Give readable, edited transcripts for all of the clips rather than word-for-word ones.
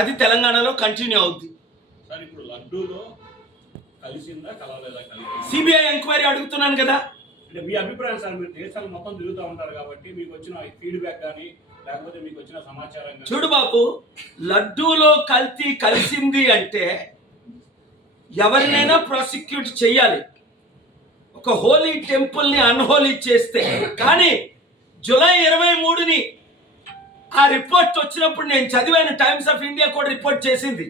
అది తెలంగాణలో కంటిన్యూ అవుద్ది. సార్ ఇప్పుడు లడ్డూలో కలిసిందా కలవలేదా సిబిఐ ఎంక్వైరీ అడుగుతున్నాను కదా. అంటే మీ అభిప్రాయం సార్, మీరు దేశాలు మొత్తం తిరుగుతూ ఉంటారు కాబట్టి మీకు వచ్చిన ఫీడ్బ్యాక్ కానీ లేకపోతే మీకు వచ్చిన సమాచారం. చూడు బాబు, లడ్డూలో కల్తీ కలిసింది అంటే ఎవరినైనా ప్రాసిక్యూట్ చేయాలి. ఒక హోలీ టెంపుల్ని అన్హోలీ చేస్తే. కానీ జూలై 23ని ఆ రిపోర్ట్ వచ్చినప్పుడు నేను చదివాను, టైమ్స్ ఆఫ్ ఇండియా కూడా రిపోర్ట్ చేసింది.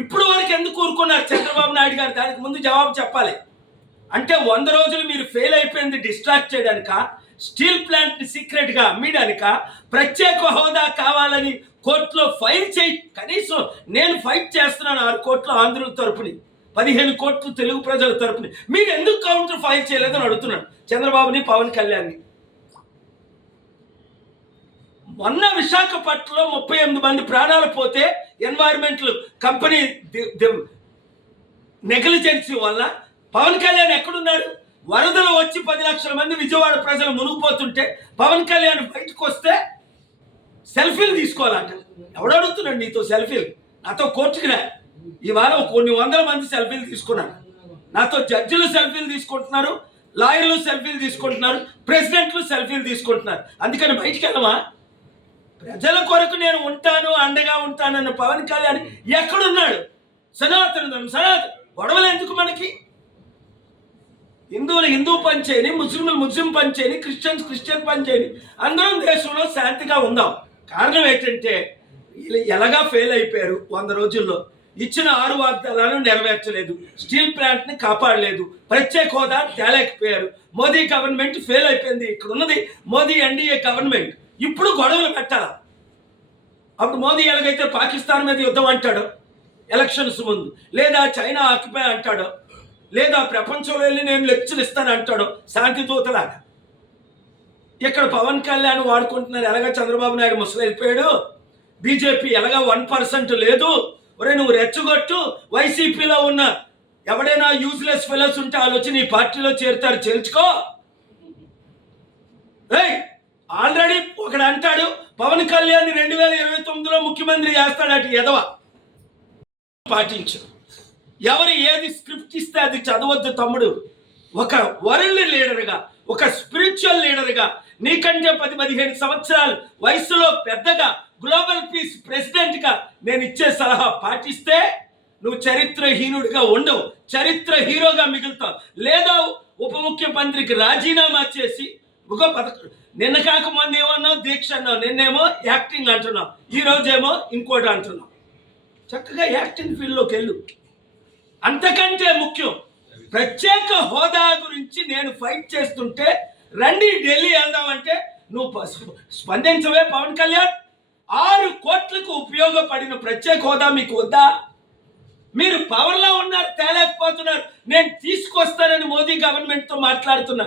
ఇప్పుడు వరకు ఎందుకు ఊరుకున్నారు చంద్రబాబు నాయుడు గారు? దానికి ముందు జవాబు చెప్పాలి. అంటే 100 రోజులు మీరు ఫెయిల్ అయిపోయింది డిస్ట్రాక్ట్ చేయడానిక, స్టీల్ ప్లాంట్ ని సీక్రెట్ గా అమ్మడానిక, ప్రత్యేక హోదా కావాలని కోర్టులో ఫైల్ చేయి. కనీసం నేను ఫైట్ చేస్తున్నాను 6 కోట్లు ఆంధ్రుల తరపుని, 15 కోట్లు తెలుగు ప్రజల తరపుని. మీరు ఎందుకు కౌంటర్ ఫైల్ చేయలేదని అడుగుతున్నాను చంద్రబాబుని, పవన్ కళ్యాణ్ని. మొన్న విశాఖపట్నంలో 38 మంది ప్రాణాలు పోతే ఎన్వైరన్మెంటల్ కంపెనీ నెగ్లిజెన్సీ వల్ల పవన్ కళ్యాణ్ ఎక్కడున్నాడు? వరదలు వచ్చి 10 లక్షల మంది విజయవాడ ప్రజలు మునిగిపోతుంటే పవన్ కళ్యాణ్ బయటకు వస్తే సెల్ఫీలు తీసుకోవాలంట. ఎవడు అడుగుతున్నాడు నీతో సెల్ఫీలు? నాతో కోర్టుకి రా. ఇవాళ కొన్ని 100 మంది సెల్ఫీలు తీసుకున్నారు. నాతో జడ్జిలు సెల్ఫీలు తీసుకుంటున్నారు, లాయర్లు సెల్ఫీలు తీసుకుంటున్నారు, ప్రెసిడెంట్లు సెల్ఫీలు తీసుకుంటున్నారు. అందుకని బయటికి వెళ్ళమా? ప్రజల కొరకు నేను ఉంటాను, అండగా ఉంటానన్న పవన్ కళ్యాణ్ ఎక్కడున్నాడు? సనాతన గొడవలు ఎందుకు మనకి? హిందువులు హిందూ పని చేయని, ముస్లింలు ముస్లిం పని చేయని, క్రిస్టియన్స్ క్రిస్టియన్ పని చేయని, అందరం దేశంలో శాంతిగా ఉందాం. కారణం ఏంటంటే ఎలాగా ఫెయిల్ అయిపోయారు. 100 రోజుల్లో ఇచ్చిన 6 వాగ్దానాలను నెరవేర్చలేదు, స్టీల్ ప్లాంట్ ని కాపాడలేదు, ప్రత్యేక హోదా తేలేకపోయారు. మోదీ గవర్నమెంట్ ఫెయిల్ అయిపోయింది. ఇక్కడ ఉన్నది మోదీ ఎన్డీఏ గవర్నమెంట్. ఇప్పుడు గొడవలు పెట్టాలా? అప్పుడు మోదీ ఎలాగైతే పాకిస్తాన్ మీద యుద్ధం అంటాడో ఎలక్షన్స్ ముందు, లేదా చైనా ఆక్యుపై అంటాడో, లేదా ప్రపంచంలో వెళ్ళి నేను లెక్చర్ ఇస్తాను అంటాడో శాంతి దూతలాగా, ఇక్కడ పవన్ కళ్యాణ్ వాడుకుంటున్నారు. ఎలాగ చంద్రబాబు నాయుడు ముసలి వెళ్ళిపోయాడు, బీజేపీ ఎలాగా 1% లేదు, ఒరే నువ్వు రెచ్చగొట్టు, వైసీపీలో ఉన్న ఎవడైనా యూజ్లెస్ ఫెలోస్ ఉంటే వాళ్ళు వచ్చి నీ పార్టీలో చేరుతారు, చేర్చుకో. ఆల్రెడీ ఒకడు అంటాడు పవన్ కళ్యాణ్ 2029లో ముఖ్యమంత్రి చేస్తాడట. ఎదవ పాటించు. ఎవరు ఏది స్క్రిప్ట్ ఇస్తే అది చదవద్దు తమ్ముడు. ఒక వరల్డ్ లీడర్గా, ఒక స్పిరిచువల్ లీడర్గా, నీకంటే 10-15 సంవత్సరాలు వయసులో పెద్దగా, గ్లోబల్ పీస్ ప్రెసిడెంట్గా నేను ఇచ్చే సలహా పాటిస్తే నువ్వు చరిత్రహీనుడిగా ఉండవు, చరిత్ర హీరోగా మిగులుతావు. లేదా ఉప ముఖ్యమంత్రికి రాజీనామా చేసి నిన్న కాక మొన్న ఏమన్నావు దీక్ష అన్నావు, నిన్నేమో యాక్టింగ్ అంటున్నావు, ఈ రోజేమో ఇంకోటి అంటున్నావు. చక్కగా యాక్టింగ్ ఫీల్డ్లోకి వెళ్ళు. అంతకంటే ముఖ్యం, ప్రత్యేక హోదా గురించి నేను ఫైట్ చేస్తుంటే రండి ఢిల్లీ వెళ్దామంటే నువ్వు స్పందించవే పవన్ కళ్యాణ్. 6 కోట్లకు ఉపయోగపడిన ప్రత్యేక హోదా మీకు వద్దా? మీరు పవర్లో ఉన్నారు, తేలేకపోతున్నారు. నేను తీసుకొస్తానని మోదీ గవర్నమెంట్తో మాట్లాడుతున్నా.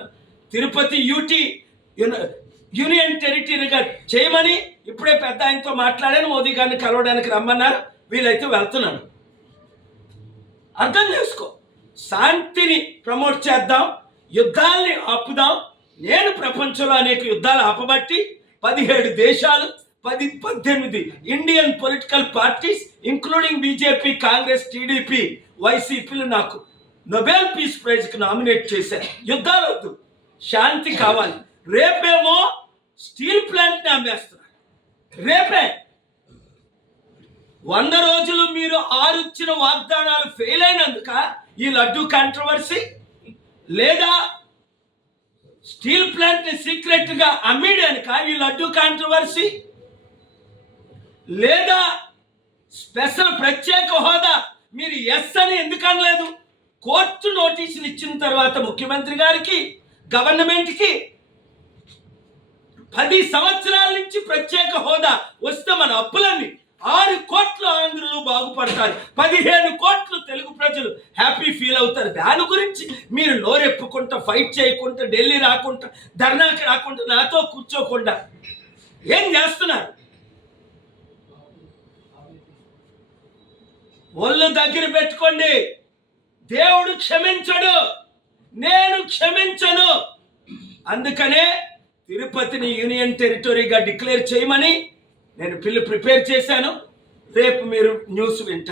తిరుపతి యూనియన్ టెరిటరీగా చేయమని ఇప్పుడే పెద్ద ఆయనతో మాట్లాడాను. మోదీ గారిని కలవడానికి రమ్మన్నారు. వీలైతే వెళ్తున్నాను. అర్థం చేసుకో. శాంతిని ప్రమోట్ చేద్దాం, యుద్ధాల్ని ఆపుదాం. నేను ప్రపంచంలో అనేక యుద్ధాలు ఆపబట్టి 17 దేశాలు, 18 Indian political parties including BJP, Congress, TDP, వైసీపీలు నాకు నోబెల్ పీస్ ప్రైజ్కి నామినేట్ చేశారు. యుద్ధాలు వద్దు, శాంతి కావాలి. రేపేమో స్టీల్ ప్లాంట్ని అమ్మేస్తున్నారు. రేపే 100 రోజులు మీరు 6 ఇచ్చిన వాగ్దానాలు ఫెయిల్ అయినందుక ఈ లడ్డూ కాంట్రవర్సీ, లేదా స్టీల్ ప్లాంట్ ని సీక్రెట్ గా అమ్మేయడానిక ఈ లడ్డూ కాంట్రవర్సీ, లేదా స్పెషల్ ప్రత్యేక హోదా మీరు ఎస్ అని ఎందుకు అనలేదు? కోర్టు నోటీసులు ఇచ్చిన తర్వాత ముఖ్యమంత్రి గారికి, గవర్నమెంట్కి 10 సంవత్సరాల నుంచి ప్రత్యేక హోదా వస్తే మన అప్పులన్నీ 6 కోట్ల ఆంధ్రులు బాగుపడతారు, 15 కోట్లు తెలుగు ప్రజలు హ్యాపీ ఫీల్ అవుతారు. దాని గురించి మీరు నోరెప్పుకుంటా, ఫైట్ చేయకుండా, ఢిల్లీ రాకుండా, ధర్నాకి రాకుండా, నాతో కూర్చోకుండా ఏం చేస్తున్నారు? ఒళ్ళు దగ్గర పెట్టుకోండి. దేవుడు క్షమించడు, నేను క్షమించను. అందుకనే తిరుపతిని యూనియన్ టెరిటరీగా డిక్లేర్ చేయమని నేను బిల్లు ప్రిపేర్ చేశాను. రేపు మీరు న్యూస్ వింటారు.